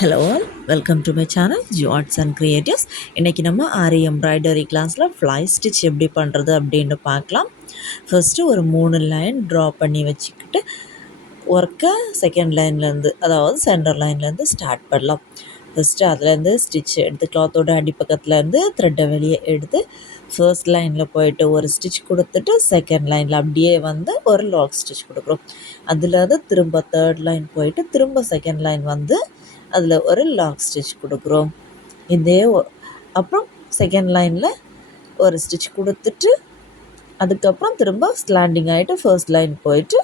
Hello all, welcome to my channel Jio arts and creatives. இன்றைக்கி நம்ம ஆரி embroidery கிளாஸில் fly stitch எப்படி பண்ணுறது அப்படின்னு பார்க்கலாம். ஃபஸ்ட்டு ஒரு 3 லைன் ட்ரா பண்ணி வச்சுக்கிட்டு ஒர்க்கை செகண்ட் லைன்லேருந்து, அதாவது சென்டர் லைன்லேருந்து ஸ்டார்ட் பண்ணலாம். ஃபஸ்ட்டு அதுலேருந்து ஸ்டிச் எடுத்து கிளாத்தோட அடிப்பக்கத்துலேருந்து த்ரெட்டை வெளியே எடுத்து ஃபர்ஸ்ட் லைனில் போயிட்டு ஒரு ஸ்டிச் கொடுத்துட்டு செகண்ட் லைனில் அப்படியே வந்து ஒரு லாக் ஸ்டிச் கொடுக்குறோம். அதுலேருந்து திரும்ப தேர்ட் லைன் போயிட்டு திரும்ப செகண்ட் லைன் வந்து அதில் ஒரு லாக் ஸ்டிச் கொடுக்குறோம். இதே அப்புறம் செகண்ட் லைனில் ஒரு ஸ்டிச் கொடுத்துட்டு அதுக்கப்புறம் திரும்ப ஸ்லாண்டிங் ஆகிட்டு ஃபர்ஸ்ட் லைன் போயிட்டு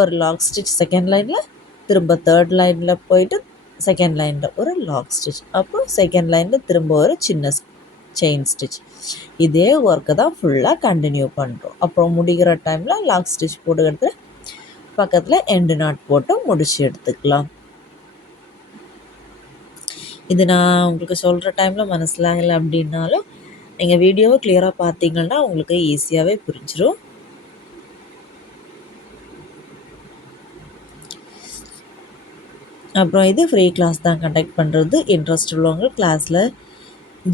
ஒரு லாக் ஸ்டிச் செகண்ட் லைனில், திரும்ப தேர்ட் லைனில் போயிட்டு செகண்ட் லைனில் ஒரு லாக் ஸ்டிச், அப்புறம் செகண்ட் லைனில் திரும்ப ஒரு சின்ன செயின் ஸ்டிச். இதே ஒர்க்கை தான் ஃபுல்லாக கண்டினியூ பண்ணுறோம். அப்புறம் முடிகிற டைமில் லாக் ஸ்டிச் போட்டுக்கிறது பக்கத்தில் எண்டு நாட் போட்டு முடிச்சு எடுத்துக்கலாம். இது நான் உங்களுக்கு சொல்கிற டைமில் மனசிலாகலை அப்படின்னாலும் நீங்கள் வீடியோவை கிளியராக பார்த்தீங்கன்னா உங்களுக்கு ஈஸியாகவே புரிஞ்சிடும். அப்புறம் இது ஃப்ரீ கிளாஸ் தான் கண்டக்ட் பண்ணுறது. இன்ட்ரெஸ்ட் உள்ளவங்க கிளாஸில்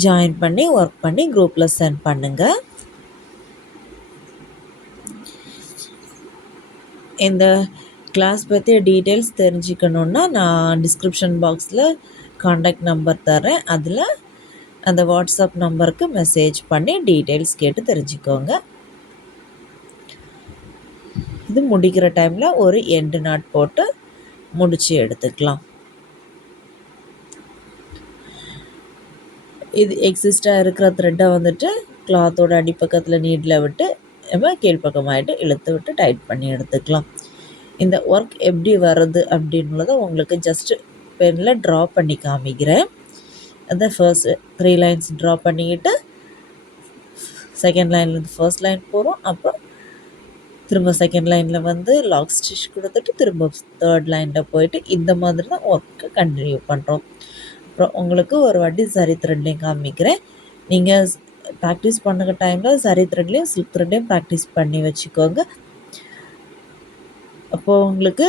ஜாயின் பண்ணி ஒர்க் பண்ணி குரூப்பில் சென்ட் பண்ணுங்கள். இந்த கிளாஸ் பற்றி டீட்டெயில்ஸ் தெரிஞ்சுக்கணுன்னா நான் டிஸ்கிரிப்ஷன் பாக்ஸில் காண்டாக்ட் நம்பர் தரேன். அதில் அந்த வாட்ஸ்அப் நம்பருக்கு மெசேஜ் பண்ணி டீட்டெயில்ஸ் கேட்டு தெரிஞ்சுக்கோங்க. இது முடிக்கிற டைமில் ஒரு எண்டு நாட் போட்டு முடித்து எடுத்துக்கலாம். இது எக்ஸிஸ்டாக இருக்கிற த்ரெட்டை வந்துட்டு கிளாத்தோட அடிப்பக்கத்தில் நீட்டில் விட்டு நம்ம கீழ்ப்பக்கமாகிட்டு இழுத்து விட்டு டைட் பண்ணி எடுத்துக்கலாம். இந்த ஒர்க் எப்படி வருது அப்படின்றத உங்களுக்கு ஜஸ்ட்டு பெனில் ட்ரா பண்ணி காமிக்கிறேன். அந்த ஃபர்ஸ்ட் 3 லைன்ஸ் ட்ரா பண்ணிக்கிட்டு செகண்ட் லைன்லேருந்து ஃபர்ஸ்ட் லைன் போகிறோம். அப்புறம் திரும்ப செகண்ட் லைனில் வந்து லாக் ஸ்டிச் கொடுத்துட்டு திரும்ப தேர்ட் லைனில் போயிட்டு இந்த மாதிரி தான் ஒர்க்கை கண்டினியூ பண்ணுறோம். அப்புறம் உங்களுக்கு ஒரு வாட்டி சரி த்ரெட்லேயும் காமிக்கிறேன். நீங்கள் ப்ராக்டிஸ் பண்ணுற டைமில் சரி த்ரெட்லேயும் சில்க் த்ரெட்லேயும் ப்ராக்டிஸ் பண்ணி வச்சுக்கோங்க. அப்போது உங்களுக்கு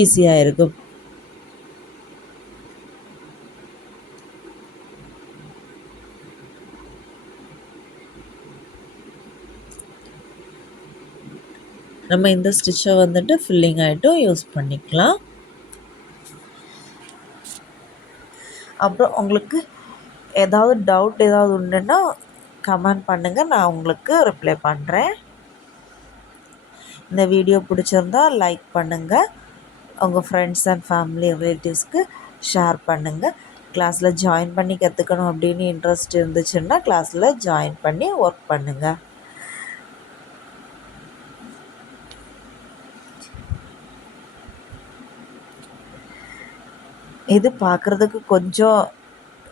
ஈஸியாக இருக்கும். நம்ம இந்த ஸ்டிச்சை வந்துட்டு ஃபில்லிங் ஆகிட்டும் யூஸ் பண்ணிக்கலாம். அப்புறம் உங்களுக்கு ஏதாவது டவுட் ஏதாவது உண்டுன்னா கமெண்ட் பண்ணுங்கள், நான் உங்களுக்கு ரிப்ளை பண்ணுறேன். இந்த வீடியோ பிடிச்சிருந்தா லைக் பண்ணுங்கள், உங்கள் ஃப்ரெண்ட்ஸ் அண்ட் ஃபேமிலி ரிலேட்டிவ்ஸ்க்கு ஷேர் பண்ணுங்கள். கிளாஸில் ஜாயின் பண்ணி கற்றுக்கணும் அப்படின்னு இன்ட்ரெஸ்ட் இருந்துச்சுன்னா கிளாஸில் ஜாயின் பண்ணி ஒர்க் பண்ணுங்கள். இது பார்க்குறதுக்கு கொஞ்சம்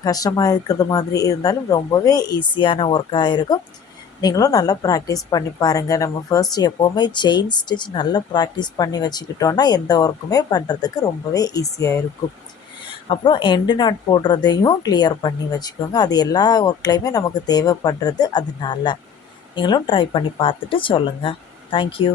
கஷ்டமாக இருக்கிறது மாதிரி இருந்தாலும் ரொம்பவே ஈஸியான ஒர்க்காக இருக்கும். நீங்களும் நல்லா ப்ராக்டிஸ் பண்ணி பாருங்கள். நம்ம ஃபர்ஸ்ட் எப்போவுமே செயின் ஸ்டிச் நல்லா ப்ராக்டிஸ் பண்ணி வச்சுக்கிட்டோன்னா எந்த ஒர்க்குமே பண்ணுறதுக்கு ரொம்பவே ஈஸியாக இருக்கும். அப்புறம் எண்டு நாட் போடுறதையும் கிளியர் பண்ணி வச்சுக்கோங்க. அது எல்லா ஒர்க்லேயுமே நமக்கு தேவைப்படுறது. அதனால நீங்களும் ட்ரை பண்ணி பார்த்துட்டு சொல்லுங்கள். தேங்க்யூ.